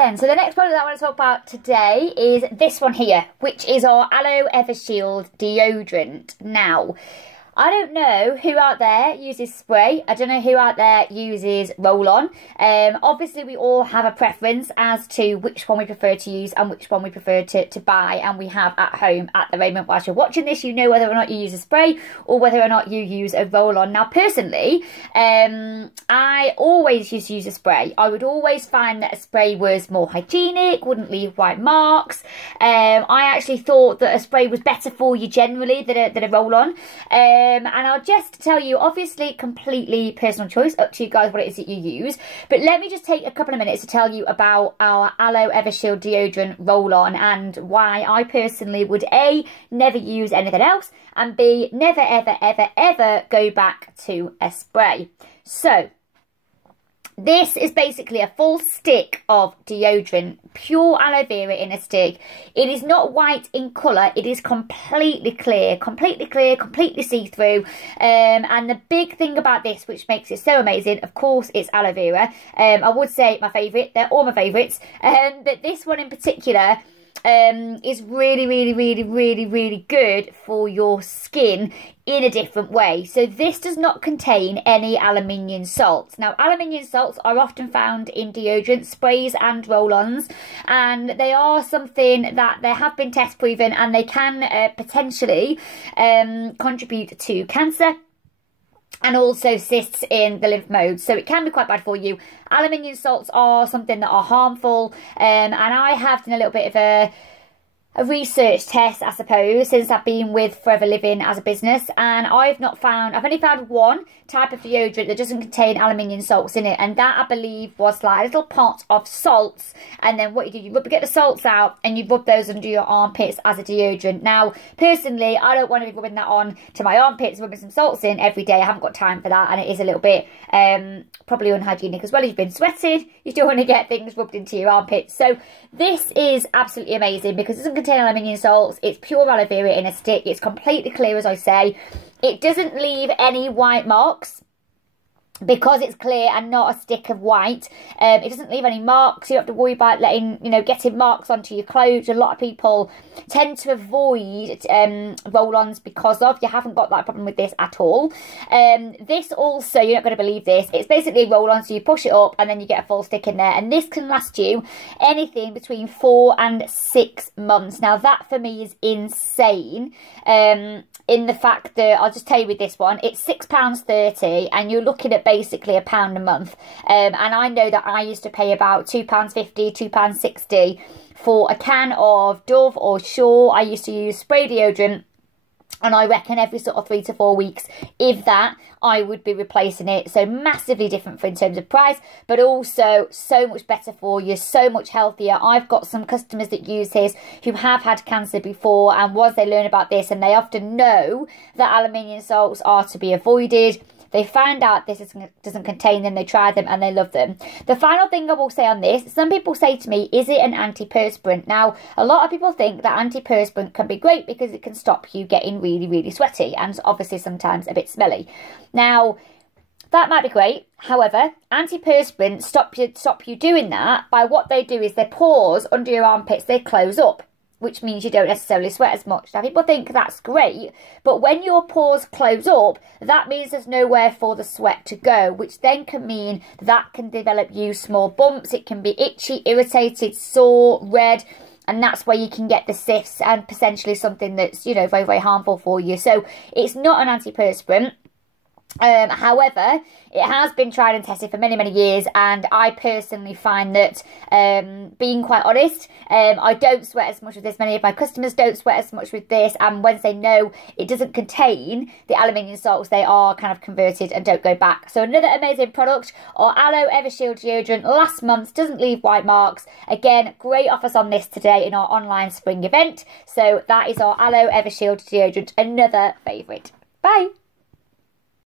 So the next product that I want to talk about today is this one here, which is our Aloe Evershield deodorant. Now, I don't know who out there uses spray. I don't know who out there uses roll-on. Obviously, we all have a preference as to which one we prefer to use and which one we prefer to buy and we have at home at the moment. Whilst you're watching this, you know whether or not you use a spray or whether or not you use a roll-on. Now, personally, I always used to use a spray. I would always find that a spray was more hygienic, wouldn't leave white marks. I actually thought that a spray was better for you generally than a roll-on. And I'll just tell you, obviously, completely personal choice, up to you guys what it is that you use. But let me just take a couple of minutes to tell you about our Aloe Evershield deodorant roll-on and why I personally would A, never use anything else, and B, never, ever, ever, ever go back to a spray. So, this is basically a full stick of deodorant, pure aloe vera in a stick. It is not white in colour, it is completely clear, completely see-through. And the big thing about this, which makes it so amazing, of course, it's aloe vera. I would say my favourite, they're all my favourites. But this one in particular is really good for your skin in a different way. So this does not contain any aluminium salts. Now, aluminium salts are often found in deodorant sprays and roll-ons, and they are something that they have been test proven and they can potentially contribute to cancer and also cysts in the lymph nodes, so it can be quite bad for you. Aluminium salts are something that are harmful, and I have done a little bit of a research test, I suppose, since I've been with Forever Living as a business, and I've only found one type of deodorant that doesn't contain aluminium salts in it, and that I believe was like a little pot of salts, and then what you do, you get the salts out and you rub those under your armpits as a deodorant. Now, personally, I don't want to be rubbing that on to my armpits, rubbing some salts in every day. I haven't got time for that, and it is a little bit probably unhygienic as well. You've been sweated, you don't want to get things rubbed into your armpits. So this is absolutely amazing because it doesn't contain aluminium salts, it's pure aloe vera in a stick, it's completely clear, as I say. It doesn't leave any white marks because it's clear and not a stick of white. It doesn't leave any marks. You don't have to worry about getting marks onto your clothes. A lot of people tend to avoid roll-ons because you haven't got that problem with this at all. This also, you're not going to believe this, it's basically a roll-on, so you push it up and then you get a full stick in there, and this can last you anything between 4 and 6 months. Now that for me is insane, in the fact that, I'll just tell you with this one, it's £6.30 and you're looking at basically £1 a month. And I know that I used to pay about £2.50, £2.60 for a can of Dove or Shaw. I used to use spray deodorant, and I reckon every sort of 3 to 4 weeks, if that, I would be replacing it. So massively different in terms of price, but also so much better for you, so much healthier. I've got some customers that use this who have had cancer before, and once they learn about this, and they often know that aluminium salts are to be avoided. They found out this doesn't contain them, they try them and they love them. The final thing I will say on this, some people say to me, is it an antiperspirant? Now, a lot of people think that antiperspirant can be great because it can stop you getting really sweaty and obviously sometimes a bit smelly. Now, that might be great. However, antiperspirants stop you doing that by what they do is their pores under your armpits, they close up, which means you don't necessarily sweat as much. Now, people think that's great, but when your pores close up, that means there's nowhere for the sweat to go, which then can mean that can develop you small bumps. It can be itchy, irritated, sore, red, and that's where you can get the cysts and potentially something that's, very harmful for you. So it's not an antiperspirant. However, it has been tried and tested for many years, and I personally find that, being quite honest, I don't sweat as much with this. Many of my customers don't sweat as much with this, and once they know it doesn't contain the aluminium salts, they are kind of converted and don't go back. So another amazing product, our Aloe Evershield deodorant, last month, doesn't leave white marks. Again, great offers on this today in our online spring event. So that is our Aloe Evershield deodorant, another favourite. Bye!